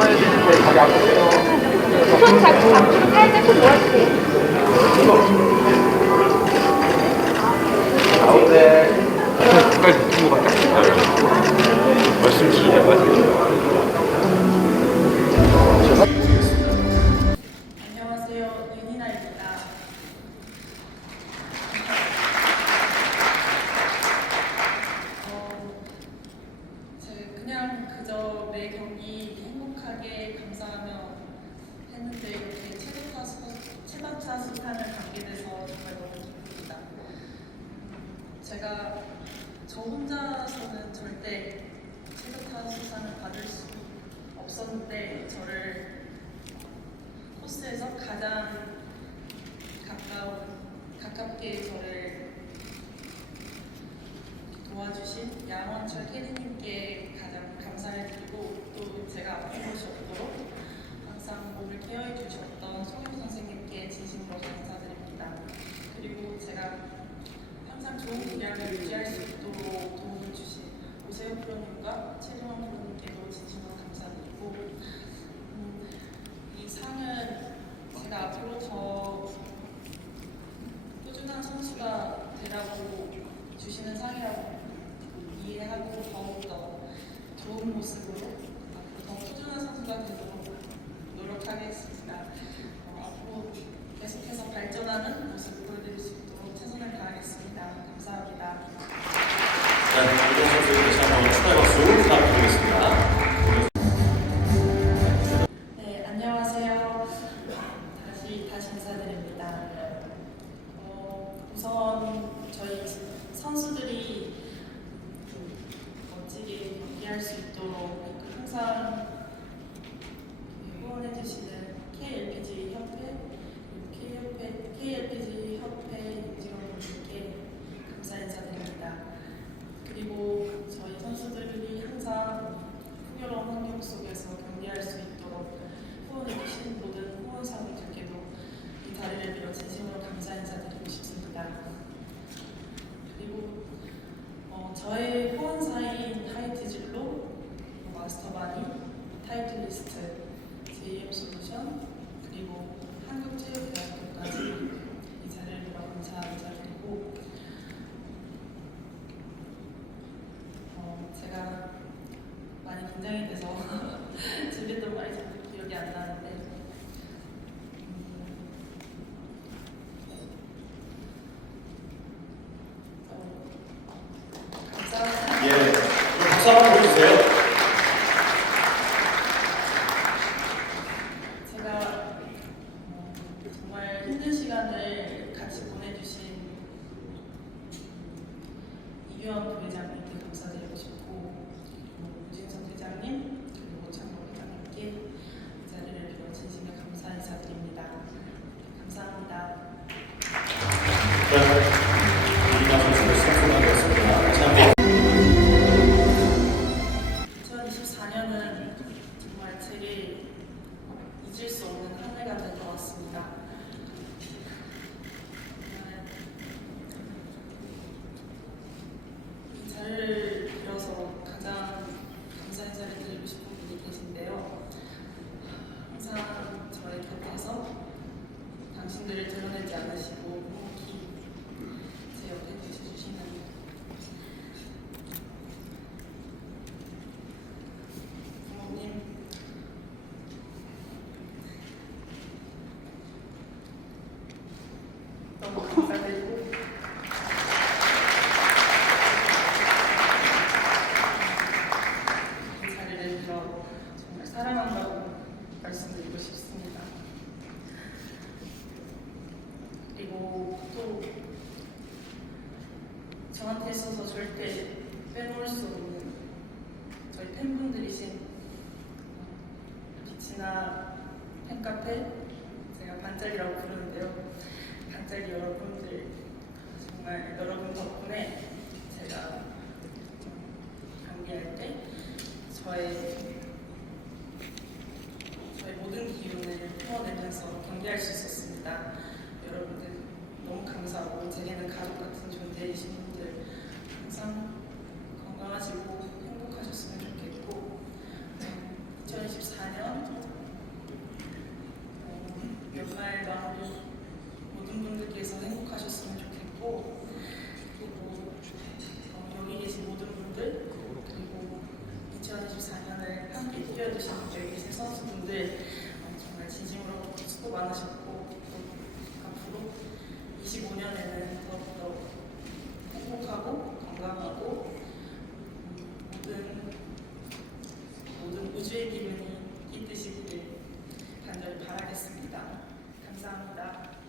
모아야 되는데 손 잡고 앞으로 살짝 좀 모아주세요. 가운데 가깝게 저를 도와주신 양원철 캐디님께 가장 감사를 드리고 또 제가 아픈 것이 없도록 항상 몸을 케어해 주셨던 송영 선생님께 진심으로 감사드립니다. 그리고 제가 항상 좋은 기량을 유지할 수 있도록 도움을 주신 오세훈 프로님과 최정원 프로님께도 진심으로 감사드리고 음, 이 상은 제가 앞으로 더 꾸준한 선수가 되라고 주시는 상이라고 이해하고 더욱더 좋은 모습으로 더 꾸준한 선수가 되도록 노력하겠습니다. 어, 앞으로 계속해서 발전하는 모습 보여드릴 수 있도록 최선을 다하겠습니다. 감사합니다. 네, 경기할 수 있도록 항상 후원해 주시는 KLPG 협회, KLPG 협회 직원분들께 감사 인사드립니다. 그리고 저희 선수들이 항상 풍요로운 환경 속에서 경기할 수 있도록 후원해 주신 모든 후원사분들께도 이 자리를 빌어 진심으로 감사 인사드리고 싶습니다. 그리고 어, 저의 후원사인 하이트진로, 마스터바니, 타이틀리스트, JM 솔루션, 그리고 한국체육대학교까지 이 자리를 감사 인사드리고 어, 제가 많이 긴장이 돼서 준비했던 말이 잘 기억이 안 나는데 음, 어, 감사합니다. 예, 한 잊을 수 없는 한 해가 될 것 같습니다. 이 자리를 빌어서 가장 감사 인사를 드리고 싶은 분이 계신데요. 항상 저의 곁에서 당신들을 드러내지 않으시고 묵묵히 제 옆에 계셔주시는 부모님 너무 감사드리고 이 자리를 빌어 정말 사랑한다고 말씀드리고 싶습니다. 그리고 또 저한테 있어서 절대 빼놓을 수 없는 저희 팬분들이신 빛이나 팬카페 제가 반짝이라고 부르는데요. 반짝이 여러분들 정말 여러분 덕분에 제가 경기할 때 저의 저의 모든 기운을 풀어내면서 경기할 수 있었습니다. 여러분들 너무 감사하고 제게는 가족 같은 존재이신 분들 항상 건강하시고 있고 앞으로 25년에는 더욱더 행복하고 건강하고 모든 모든 우주의 기운이 이끄시기를 간절히 바라겠습니다. 감사합니다.